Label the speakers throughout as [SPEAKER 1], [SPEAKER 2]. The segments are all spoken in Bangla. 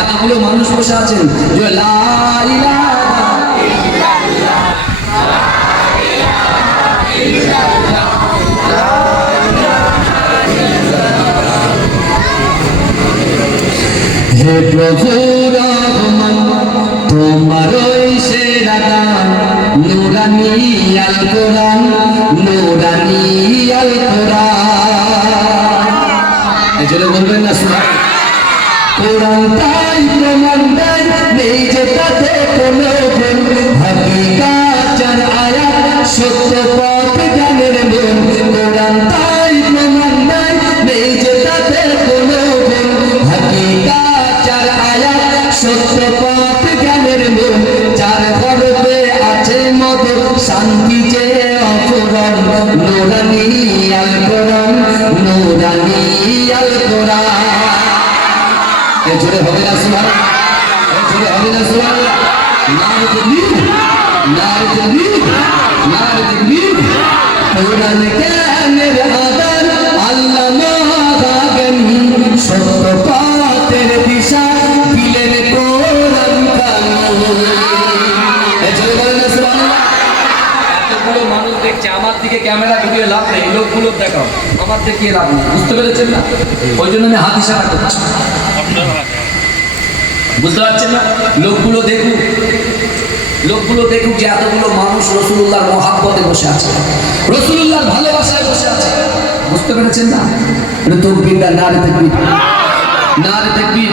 [SPEAKER 1] এতগুলো মানুষ বসে আছেন। যে লা হে প্রভু রহমান, তোমার সেরা দান, নুরানি আল কোরআন, নুরানি আল কোরআন। এজন্য বলবেন না, সুবহান কোরআন তাই প্রমাণ দেয়, নেই যে তাতে কোনো ভুল। হাকিকাত যার আয়াত সত্য নুরানি আল কোরআন নুরানি আল কোরআন এ জোরে হবে না সুবহান এ জোরে হবে না সত্য
[SPEAKER 2] দিকে ক্যামেরা ঢুকিয়ে লাভ নেই এই লোকগুলো দেখাও। আমার দিকে লাভ নেই? বুঝতে পেরেছেন না? ওই জন্য আমি হাত ইশারা করছি। বুঝতে পারছেন না? লোকগুলো দেখুক। লোকগুলো দেখুক যে এতগুলো মানুষ রসুল্লাহর মহাব্বতে বসে আছে। রসুল্লাহর ভালোবাসায় বসে আছে। বুঝতে পেরেছেন না? এটা তকবিরটা নারে তকবির। নারে তকবির।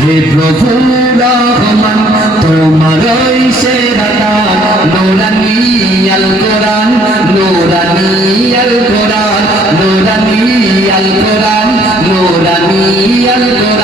[SPEAKER 1] হে প্রভু, রহমান, তোমার আল কোরআন নুরানি আল কোরআন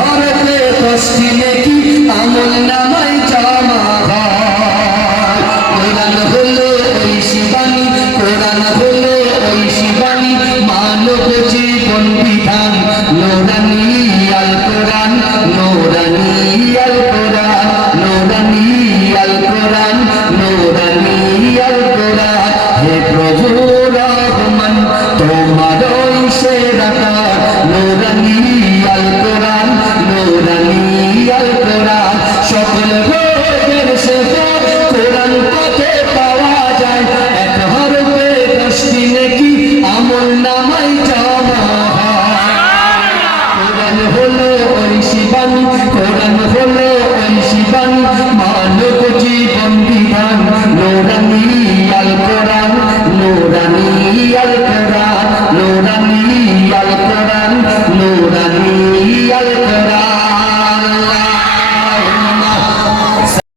[SPEAKER 1] I don't know.